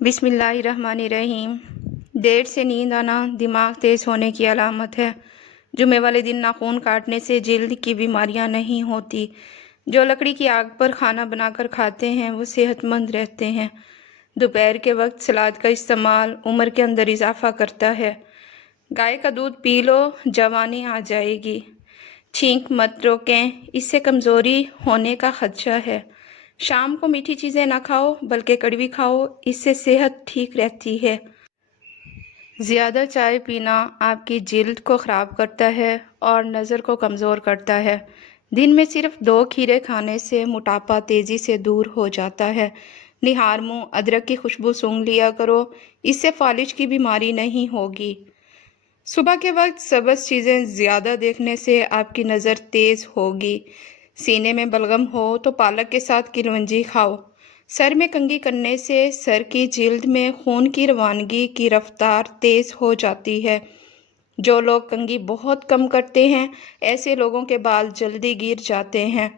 बिस्मिल्लाहिर्रहमानिर्रहीम। देर से नींद आना दिमाग तेज़ होने की अलामत है। जुमे वाले दिन नाखून काटने से जिल्द की बीमारियां नहीं होती। जो लकड़ी की आग पर खाना बनाकर खाते हैं वो सेहतमंद रहते हैं। दोपहर के वक्त सलाद का इस्तेमाल उम्र के अंदर इजाफा करता है। गाय का दूध पी लो, जवानी आ जाएगी। छींक मत रोकें, इससे कमज़ोरी होने का खदशा है। शाम को मीठी चीज़ें ना खाओ बल्कि कड़वी खाओ, इससे सेहत ठीक रहती है। ज़्यादा चाय पीना आपकी जिल्द को ख़राब करता है और नज़र को कमज़ोर करता है। दिन में सिर्फ 2 खीरे खाने से मोटापा तेज़ी से दूर हो जाता है। निहार मुँह अदरक की खुशबू सूंघ लिया करो, इससे फालिज की बीमारी नहीं होगी। सुबह के वक्त सब्ज़ चीज़ें ज़्यादा देखने से आपकी नज़र तेज़ होगी। सीने में बलगम हो तो पालक के साथ किलवंजी खाओ। सर में कंघी करने से सर की जिल्द में खून की रवानगी की रफ्तार तेज़ हो जाती है। जो लोग कंघी बहुत कम करते हैं, ऐसे लोगों के बाल जल्दी गिर जाते हैं।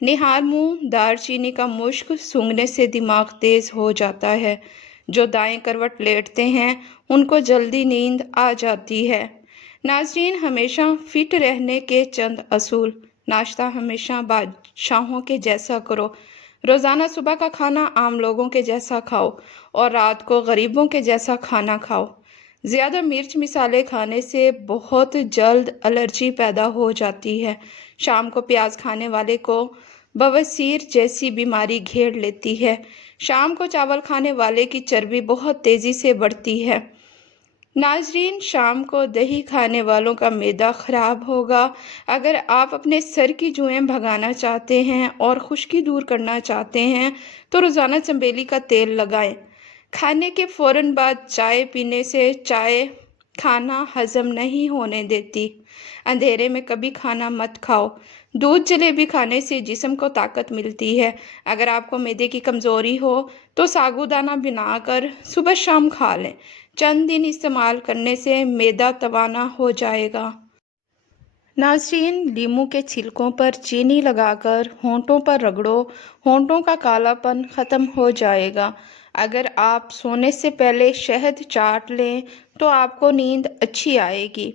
निहार मुँह दालचीनी का मुश्क सूंघने से दिमाग तेज़ हो जाता है। जो दाएं करवट लेटते हैं उनको जल्दी नींद आ जाती है। नाज़रीन, हमेशा फिट रहने के चंद असूल। नाश्ता हमेशा बादशाहों के जैसा करो। रोज़ाना सुबह का खाना आम लोगों के जैसा खाओ और रात को गरीबों के जैसा खाना खाओ। ज़्यादा मिर्च मिसाले खाने से बहुत जल्द एलर्जी पैदा हो जाती है। शाम को प्याज खाने वाले को बवासीर जैसी बीमारी घेर लेती है। शाम को चावल खाने वाले की चर्बी बहुत तेज़ी से बढ़ती है। नाजरीन, शाम को दही खाने वालों का मैदा ख़राब होगा। अगर आप अपने सर की जुएं भगाना चाहते हैं और खुश्की दूर करना चाहते हैं तो रोज़ाना चंबेली का तेल लगाएं। खाने के फ़ौरन बाद चाय पीने से चाय खाना हज़म नहीं होने देती। अंधेरे में कभी खाना मत खाओ। दूध जलेबी खाने से जिस्म को ताकत मिलती है। अगर आपको मैदे की कमज़ोरी हो तो साबूदाना बनाकर सुबह शाम खा लें। चंद दिन इस्तेमाल करने से मैदा तवाना हो जाएगा। नाज़रीन, लीमू के छिलकों पर चीनी लगाकर होंठों पर रगड़ो, होंठों का कालापन ख़त्म हो जाएगा। अगर आप सोने से पहले शहद चाट लें तो आपको नींद अच्छी आएगी।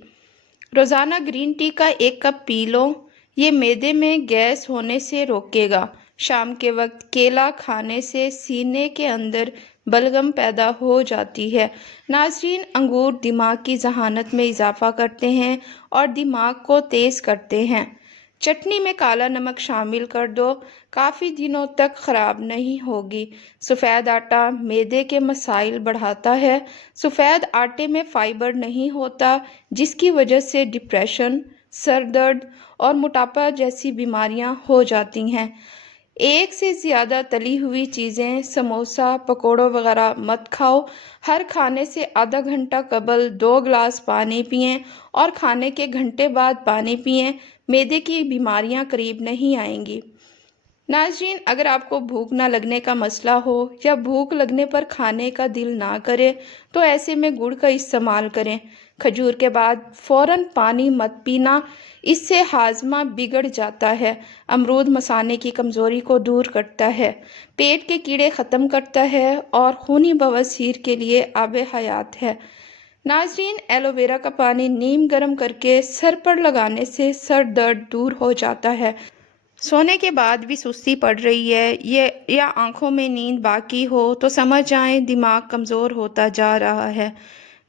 रोज़ाना ग्रीन टी का 1 कप पी लो, ये मैदे में गैस होने से रोकेगा। शाम के वक्त केला खाने से सीने के अंदर बलगम पैदा हो जाती है। नाज़रीन, अंगूर दिमाग की जहानत में इजाफा करते हैं और दिमाग को तेज़ करते हैं। चटनी में काला नमक शामिल कर दो, काफ़ी दिनों तक ख़राब नहीं होगी। सफ़ेद आटा मैदे के मसाइल बढ़ाता है। सफ़ेद आटे में फ़ाइबर नहीं होता, जिसकी वजह से डिप्रेशन, सर दर्द और मोटापा जैसी बीमारियां हो जाती हैं। एक से ज़्यादा तली हुई चीज़ें, समोसा, पकोड़ों वगैरह मत खाओ। हर खाने से आधा घंटा कबल 2 गिलास पानी पिएं और खाने के घंटे बाद पानी पिएं। मैदे की बीमारियां करीब नहीं आएंगी। नाज़रीन, अगर आपको भूख ना लगने का मसला हो या भूख लगने पर खाने का दिल ना करे तो ऐसे में गुड़ का इस्तेमाल करें। खजूर के बाद फ़ौरन पानी मत पीना, इससे हाजमा बिगड़ जाता है। अमरूद मसाने की कमज़ोरी को दूर करता है, पेट के कीड़े ख़त्म करता है और खूनी बवासीर के लिए आब हयात है। नाज़रीन, एलोवेरा का पानी नीम गर्म करके सर पर लगाने से सर दर्द दूर हो जाता है। सोने के बाद भी सुस्ती पड़ रही है ये या आंखों में नींद बाकी हो तो समझ जाएं दिमाग कमज़ोर होता जा रहा है।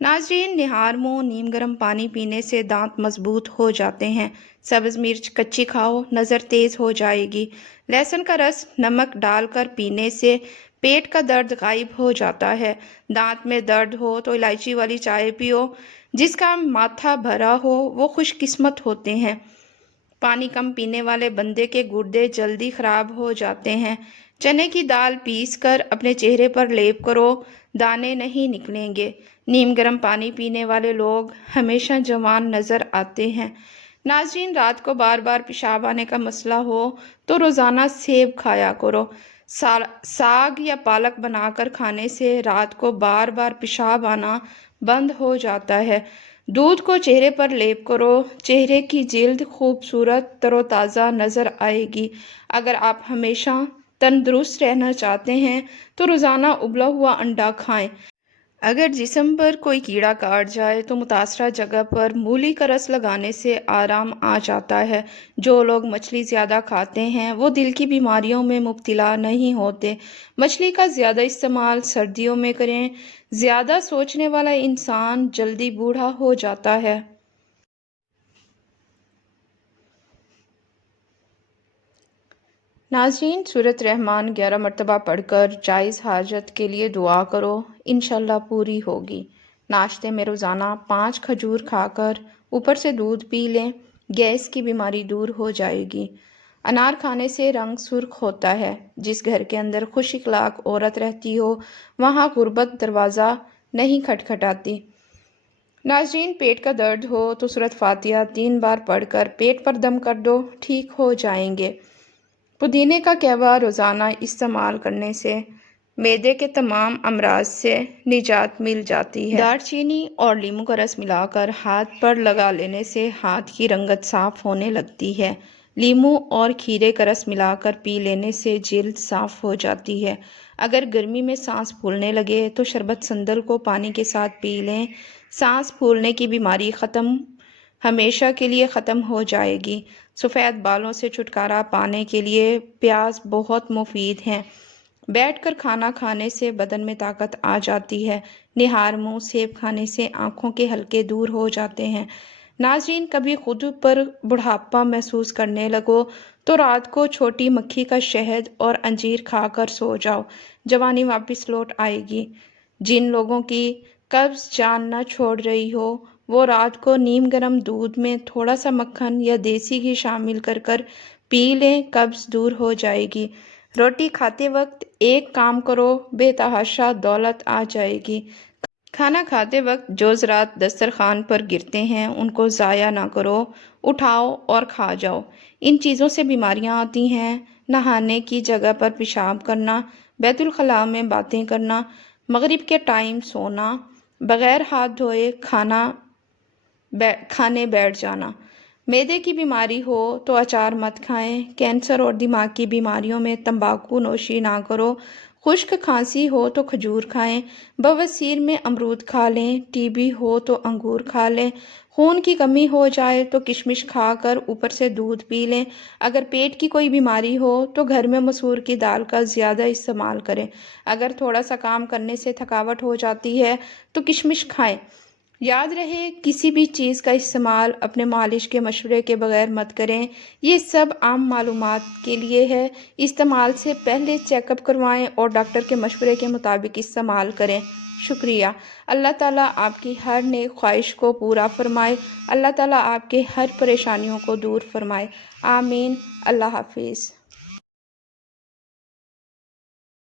नाज़रीन, निहार मुँह नीम गर्म पानी पीने से दांत मजबूत हो जाते हैं। सब्ज़ मिर्च कच्ची खाओ, नज़र तेज़ हो जाएगी। लहसुन का रस नमक डालकर पीने से पेट का दर्द गायब हो जाता है। दांत में दर्द हो तो इलायची वाली चाय पियो। जिसका माथा भरा हो वो खुशकिस्मत होते हैं। पानी कम पीने वाले बंदे के गुर्दे जल्दी ख़राब हो जाते हैं। चने की दाल पीस कर अपने चेहरे पर लेप करो, दाने नहीं निकलेंगे। नीम गर्म पानी पीने वाले लोग हमेशा जवान नज़र आते हैं। नाज़रीन, रात को बार बार पेशाब आने का मसला हो तो रोज़ाना सेब खाया करो। साग या पालक बनाकर खाने से रात को बार बार पेशाब आना बंद हो जाता है। दूध को चेहरे पर लेप करो, चेहरे की जिल्द खूबसूरत तरोताज़ा नज़र आएगी। अगर आप हमेशा تندرست رہنا چاہتے ہیں تو روزانہ ابلا ہوا انڈا کھائیں۔ اگر جسم پر کوئی کیڑا کاٹ جائے تو متاثرہ جگہ پر مولی کا رس لگانے سے آرام آ جاتا ہے۔ جو لوگ مچھلی زیادہ کھاتے ہیں وہ دل کی بیماریوں میں مبتلا نہیں ہوتے۔ مچھلی کا زیادہ استعمال سردیوں میں کریں۔ زیادہ سوچنے والا انسان جلدی بوڑھا ہو جاتا ہے۔ ناظرین، سورۃ رحمان 11 مرتبہ پڑھ کر جائز حاجت کے لیے دعا کرو، انشاءاللہ پوری ہوگی۔ ناشتے میں روزانہ 5 کھجور کھا کر اوپر سے دودھ پی لیں، گیس کی بیماری دور ہو جائے گی۔ انار کھانے سے رنگ سرخ ہوتا ہے۔ جس گھر کے اندر خوش اخلاق عورت رہتی ہو وہاں غربت دروازہ نہیں کھٹکھٹاتی۔ ناظرین، پیٹ کا درد ہو تو سورۃ فاتحہ 3 بار پڑھ کر پیٹ پر دم کر دو، ٹھیک ہو جائیں گے۔ پودینے کا قہوہ روزانہ استعمال کرنے سے معدے کے تمام امراض سے نجات مل جاتی ہے۔ دار چینی اور لیموں کا رس ملا کر ہاتھ پر لگا لینے سے ہاتھ کی رنگت صاف ہونے لگتی ہے۔ لیموں اور کھیرے کا رس ملا کر پی لینے سے جلد صاف ہو جاتی ہے۔ اگر گرمی میں سانس پھولنے لگے تو شربت سندل کو پانی کے ساتھ پی لیں، سانس پھولنے کی بیماری ہمیشہ کے لیے ختم ہو جائے گی۔ سفید بالوں سے چھٹکارا پانے کے لیے پیاز بہت مفید ہیں۔ بیٹھ کر کھانا کھانے سے بدن میں طاقت آ جاتی ہے۔ نہار منہ سیب کھانے سے آنکھوں کے حلقے دور ہو جاتے ہیں۔ ناظرین، کبھی خود پر بڑھاپا محسوس کرنے لگو تو رات کو چھوٹی مکھی کا شہد اور انجیر کھا کر سو جاؤ، جوانی واپس لوٹ آئے گی۔ جن لوگوں کی قبض جان نہ چھوڑ رہی ہو وہ رات کو نیم گرم دودھ میں تھوڑا سا مکھن یا دیسی گھی شامل کر کر پی لیں، قبض دور ہو جائے گی۔ روٹی کھاتے وقت ایک کام کرو، بے تحاشا دولت آ جائے گی۔ کھانا کھاتے وقت جو زراعت دسترخوان پر گرتے ہیں ان کو ضائع نہ کرو، اٹھاؤ اور کھا جاؤ۔ ان چیزوں سے بیماریاں آتی ہیں۔ نہانے کی جگہ پر پیشاب کرنا، بیت الخلاء میں باتیں کرنا، مغرب کے ٹائم سونا، بغیر ہاتھ دھوئے کھانے بیٹھ جانا۔ معدے کی بیماری ہو تو اچار مت کھائیں۔ کینسر اور دماغ کی بیماریوں میں تمباکو نوشی نہ کرو۔ خشک کھانسی ہو تو کھجور کھائیں۔ بواسیر میں امرود کھا لیں۔ ٹی بی ہو تو انگور کھا لیں۔ خون کی کمی ہو جائے تو کشمش کھا کر اوپر سے دودھ پی لیں۔ اگر پیٹ کی کوئی بیماری ہو تو گھر میں مسور کی دال کا زیادہ استعمال کریں۔ اگر تھوڑا سا کام کرنے سے تھکاوٹ ہو جاتی ہے تو کشمش کھائیں۔ یاد رہے، کسی بھی چیز کا استعمال اپنے معالج کے مشورے کے بغیر مت کریں۔ یہ سب عام معلومات کے لیے ہے۔ استعمال سے پہلے چیک اپ کروائیں اور ڈاکٹر کے مشورے کے مطابق استعمال کریں۔ شکریہ۔ اللہ تعالیٰ آپ کی ہر نیک خواہش کو پورا فرمائے۔ اللہ تعالیٰ آپ کے ہر پریشانیوں کو دور فرمائے۔ آمین۔ اللہ حافظ۔